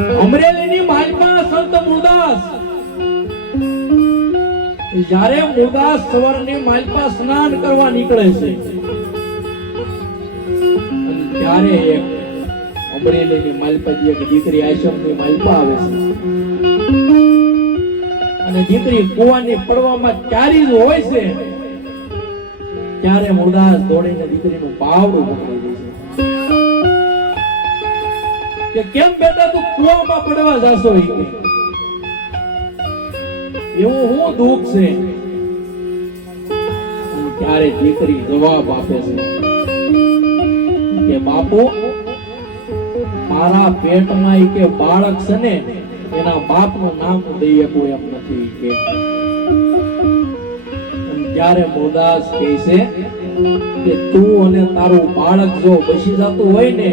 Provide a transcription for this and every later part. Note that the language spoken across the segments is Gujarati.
અમરેલીની માલપા સંત મુરદાસ. જ્યારે મુરદાસ સવારની માલપા સ્નાન કરવા નીકળે છે, ત્યારે એક અમરેલીની માલપાથી એક દીકરી આશ્રમની માલપા આવે છે. અને દીકરી કુવાની પડવામાં ચારી જ હોય છે, ત્યારે મુરદાસ દોડીને દીકરીનું પાવડું પકડી દે છે. કે કેમ બેટા તું કુવામાં પડવા જાશો એવું હું દુઃખ છે. ત્યારે દીકરી જવાબ આપે છે કે બાપુ, મારા પેટમાં કે બાળક છે ને, એના બાપનું નામ દઈ શકું એમ નથી કે. ત્યારે મોદાસ કહે છે કે તું અને તારું બાળક જો બસી જતું હોય ને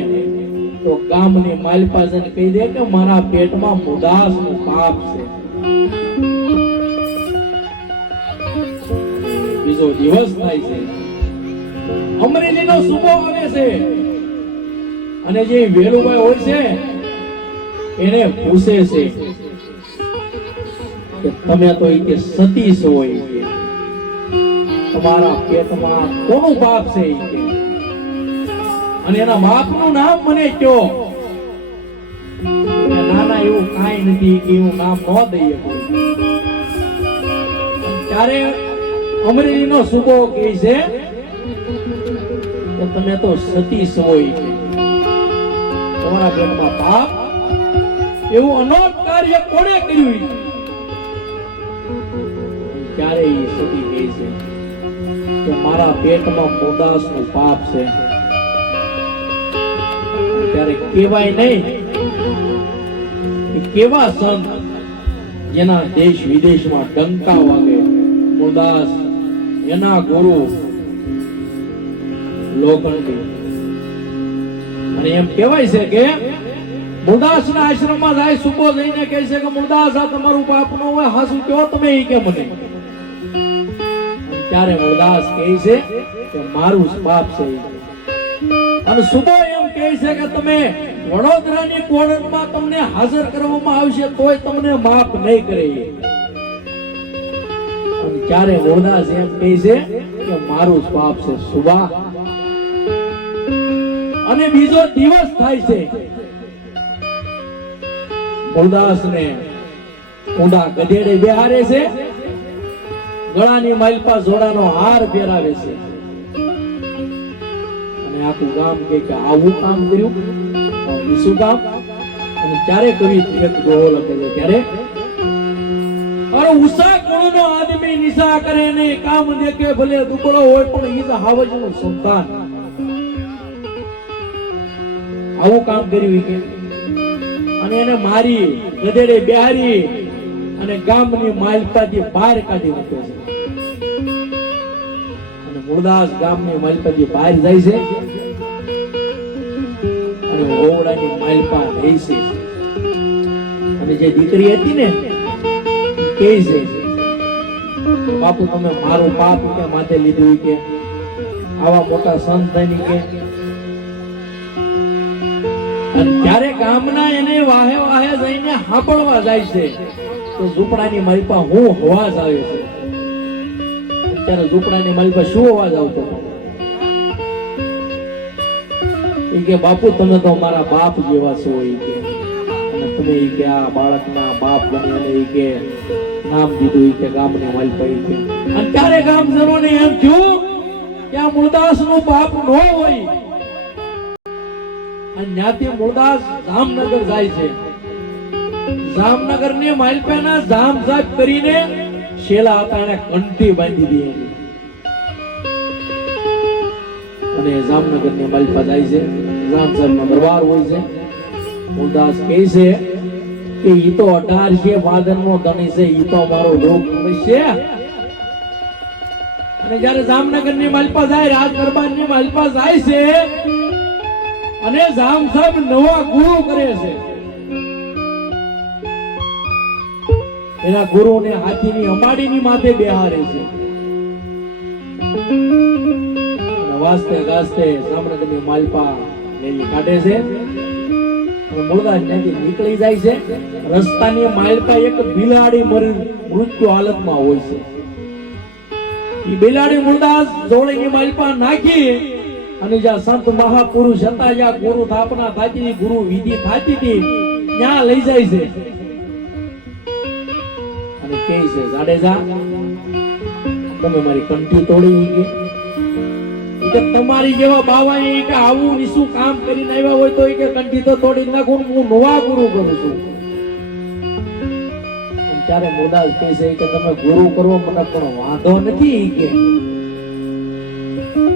તો ગામની માલપાજન કહી દે કે મારા પેટમાં મુદાસનું પાપ છે. બીજો દિવસ થાય છે. અમરેલીનો સુબો આવે છે. અને જે વેલુભાઈ હોય છે, એને પૂછે છે કે તમે તો એ કે સતી છો તમારા પેટમાં કોનું પાપ છે એ અને એના બાપનું નામ મને કયો નાના એવું કાંઈ નથી કે એવું નામ ન દઈએ ત્યારે અમરેલીનો સુબો કહે છે કે તમે તો સતી હોય. તમારા પેટમાં પાપ એવું અનોટ કાર્ય કોણે કર્યું? ત્યારે એ સતી કહે છે કે મારા પેટમાં મોદાસનું પાપ છે. ત્યારે કહેવાય નહીં કેવા સંત એના દેશ વિદેશમાં ડંકા વાગે. મુરદાસ એના ગુરુ લોખંડી અને એમ કહેવાય છે કે મુરદાસ ના આશ્રમમાં જાય સુબો જઈને કહે છે કે મુરદાસ આ તમારું પાપનું હોય, હાસુ કયો તમે એ કે મને. ત્યારે મુરદાસ કહે છે કે મારું જ પાપ છે. અને સુબો એમ કહે છે કે તમે વડોદરાની કોર્ટમાં તમને હાજર કરવામાં આવશે તોય તમને માફ નહીં કરે ત્યારે મોદાસ એમ કહે છે કે મારું પાપ છે સુબા. અને બીજો દિવસ થાય છે. મોદાસ ને ઊંડા ગધેડે બેહારે છે. ગળાની માલપા જોડાનો હાર પહેરાવે છે. અને આખું ગામ કે આવું કામ કર્યું. બીજું કામ અને ત્યારે કવિ એક દોહો લખેલો? ત્યારે અરે ઉષા ગુણનો આદમી નિશા કરે ને કામ દેખે ભલે દુબળો હોય, પણ ઈ જ હાવજનું સંતાન. આવું કામ કર્યું કે. અને એને મારી ગધેડે બિહારી અને ગામની માલિકાથી બહાર કાઢી મૂક્યો છે. અને મુરદાસ ગામની માલિકાથી બહાર જાય છે અને ઓવડાની માલપા રહે છે. અને જે દીકરી હતી ને કે છે, બાપુ, તમે મારું પાપ કે માથે લીધું કે? આવા મોટા સંત થઈને કે? ત્યારે ગામના એને વાહે વાહે જઈને હાંપડવા જાય છે, તો ઝૂંપડાની માલિપા હું હોવા જ આવ્યો છે. ત્યારે ઝૂંપડાની માલિપા શું અવાજ આવતો? એ કે, બાપુ, તમે તો મારા બાપ જેવા છો એ કે. તમે એ કે, આ બાળકના બાપ બની ઈ કે. નામ દીધું એ કે, ગામની માલિપા ઈ કે. અને ત્યારે ગામજનોને એમ થયું કે આ મુરદાસનું બાપ ન હોય? અને ત્યાંથી મુરદાસ જામનગર જાય છે. જામનગરની માલપેના જામ સાફ કરીને શેલા હતા એને કંઠી બાંધી દી એની. અને જામનગરની માલિકા જાય છે. જામ નો દરબાર હોય છે. ઉદાસ કહે છે કે ઈ તો અઢાર છે ભાદર નો ધણી છે, ઈ તો મારો લોક છે. અને જયારે જામનગરની માલિકા જાય, રાજ દરબારની માલિકા જાય છે, અને જામ નવા ગુરુ કરે છે. એના ગુરુને હાથીની અંબાડીની માથે બેહારે છે. વાસ્તે ગાસ્તે જામનગરની માલપા લેલી કાઢે છે. અને મુળદાસ ત્યાંથી નીકળી જાય છે. રસ્તાની માલપા એક બિલાડી મરી મૃત્યુ હાલતમાં હોય છે. ઈ બિલાડી મુળદાસ જોડેની માલપા નાખી અને જ્યાં સંત મહાપુરુષ હતા, જ્યાં ગુરુ સ્થાપના થતી ગુરુ વિધિ થતી હતી, ત્યાં લઈ જાય છે. અને કહે છે? જાડેજા તમે મારી કંઠી તોડી કે. કે તમારી જેવા બાવા એ કે આવું ની કામ કરીને આવ્યા હોય તો એ કે કંઠી તો તોડી નાખું હું નવા ગુરુ કરું છું. ત્યારે મોદાસ કહે છે કે તમે ગુરુ કરો, મને પણ વાંધો નથી કે.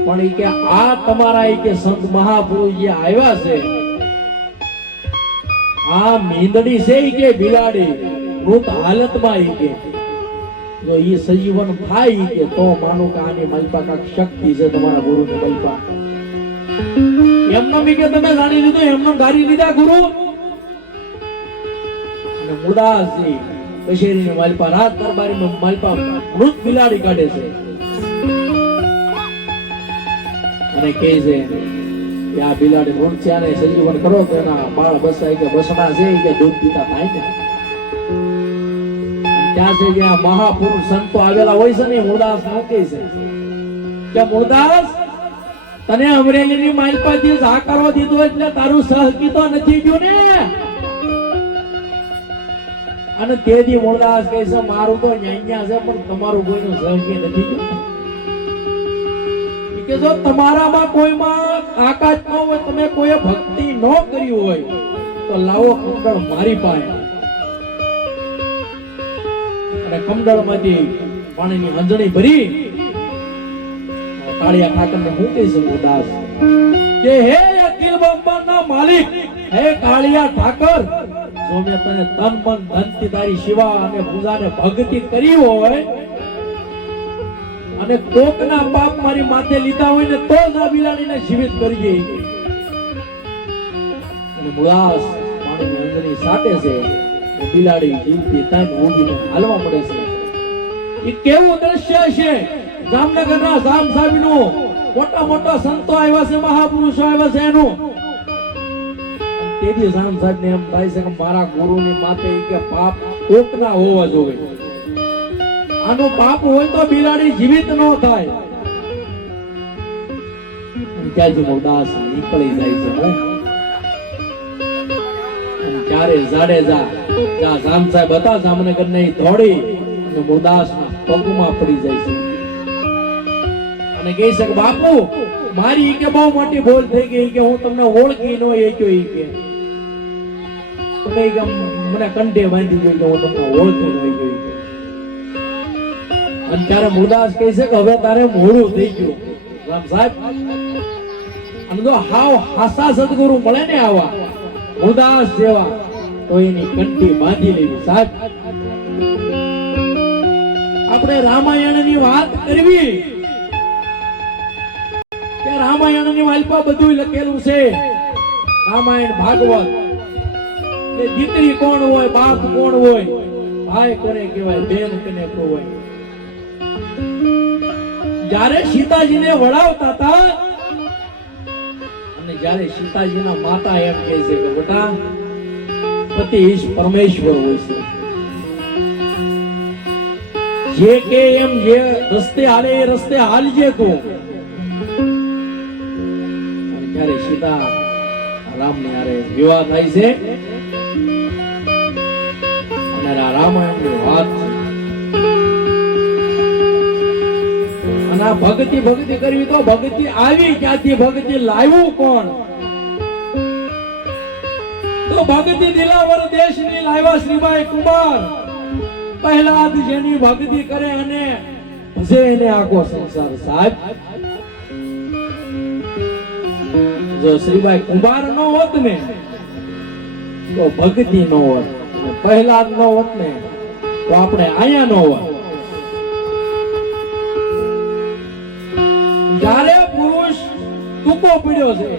પણ એ કે આ તમારા એ કે સંત મહાપુરુષ જે આવ્યા છે, આ મીંદડી છે કે બિલાડી. મૃત હાલતમાં ઈ કે. જો એ સજીવન થાય કે, તો માનું કે આની મલપા કાક શક્તિ છે તમારા ગુરુની મલપા. એમનો બી કે, તમે જાણી લીધું એમનો ગારી લીધા, ગુરુ. અને મુદાસજી કશેરીની માલપા, રાત દરબારીમાં મલપા મૃત બિલાડી કાઢે છે. અને કહે છે કે આ બિલાડી મૃત છે, આને સજીવન કરો, તો એના બાળ બસાય કે બસણા છે કે દૂધ પીતા થાય ને ત્યાં છે જ્યાં મહાપુરુષ સંતો આવેલા હોય છે ને મૂળદાસ કહે છે. કે મૂળદાસ તને અમરેલીની માલપાથી જાકારો દીધો એટલે તારું સહકી તો નથી ગયું ને? અને તે દી મૂળદાસ કહે છે, મારું તો ન્યાન્યા છે, પણ તમારું કોઈનું સહકી નથી ગયું. કે જો તમારામાં કોઈમાં તાકાત ન હોય, તમે કોઈ ભક્તિ ન કરી હોય, તો લાવો કુંડળ મારી પાસે. અને કમદળમાંથી પાણીની અંજણી ભરી કાળિયા ઠાકરને હું કહી શકું દાસ કે હે અખિલ બ્રહ્માંડના માલિક, હે કાળિયા ઠાકર, જો મેં તને તન મન ધનથી તારી શિવા અને પૂજાને ભક્તિ કરી હોય અને કોકના પાપ મારી માથે લીધા હોય ને તો જ આ બિલાડીને જીવિત કરીએ. અને મુળાસ પાણીની અંજણી સાટે છે. ને બિલાડી થાય ઊભીને હાલવા મળે છે. એ કેવું દ્રશ્ય છે? જામનગરના જામ સાહેબનું મોટા મોટા સંતો આવ્યા છે, મહાપુરુષો આવ્યા છે એનું. તેથી જામ સાહેબને એમ થાય છે કે મારા ગુરુની માથે કે પાપ કોકના હોવા જોઈએ. આનું પાપ હોય તો બિલાડી જીવિત ન થાય. ત્યાંથી મોદાસ નીકળી જાય છે ક્યારે જાડેજા જ્યાં જામ સાહેબ હતા જામનગર ને દોડી અને મુરદાસ પગમાં પડી જાય છે. અને કહે છે બાપુ, મારી કે બહુ મોટી ભૂલ થઈ ગઈ કે હું તમને ઓળખી ન એ કે. મને કંઠે બાંધી ગયો કે હું તમને ઓળખી ન ગયો અને ત્યારે મુરદાસ કહે છે કે, હવે તારે મોડું થઈ ગયું. રામ સાહેબ, અને જો હાવ હાસા સદગુરુ મળે ને આવા મુરદાસ જેવા એની કંઠી બાંધી લેવી, સાહેબ. આપણે રામાયણની વાત કરવી. કે રામાયણની વાલ્પા બધું લખેલું છે. રામાયણ ભાગવત. કે દીકરી કોણ હોય, બાપ કોણ હોય, ભાઈ કોને કહેવાય, બેન કોને હોય જ્યારે સીતાજીને વડાવતા હતા, અને જ્યારે સીતાજીના માતા એમ કહે છે કે, બેટા પતિ પરમેશ્વર હોય છે. જે કે એમ જે રસ્તે હાલે એ રસ્તે હાલજે તું ત્યારે સીતા રામ ને આરે વિવાહ થાય છે? અને આ રામાયણની વાત અને આ ભક્તિ ભક્તિ કરવી તો ભક્તિ આવી, ક્યાંથી ભક્તિ લાવ્યું કોણ? તો ભક્તિ દિલાવર દેશની લાવ્યા શ્રીભાઈ કુમાર. પહેલા જેની ભક્તિ કરે અને ભજે એને આખો સંસાર સાહેબ જો શ્રીભાઈ કુમાર નો હોત ને, તો ભક્તિ નો હોત. પહેલા નો હોત ને, તો આપણે અહીંયા નો હોત. જ્યારે પુરુષ ટૂંકો પડ્યો છે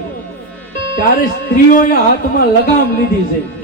ત્યારે સ્ત્રીઓએ હાથમાં લગામ લીધી છે.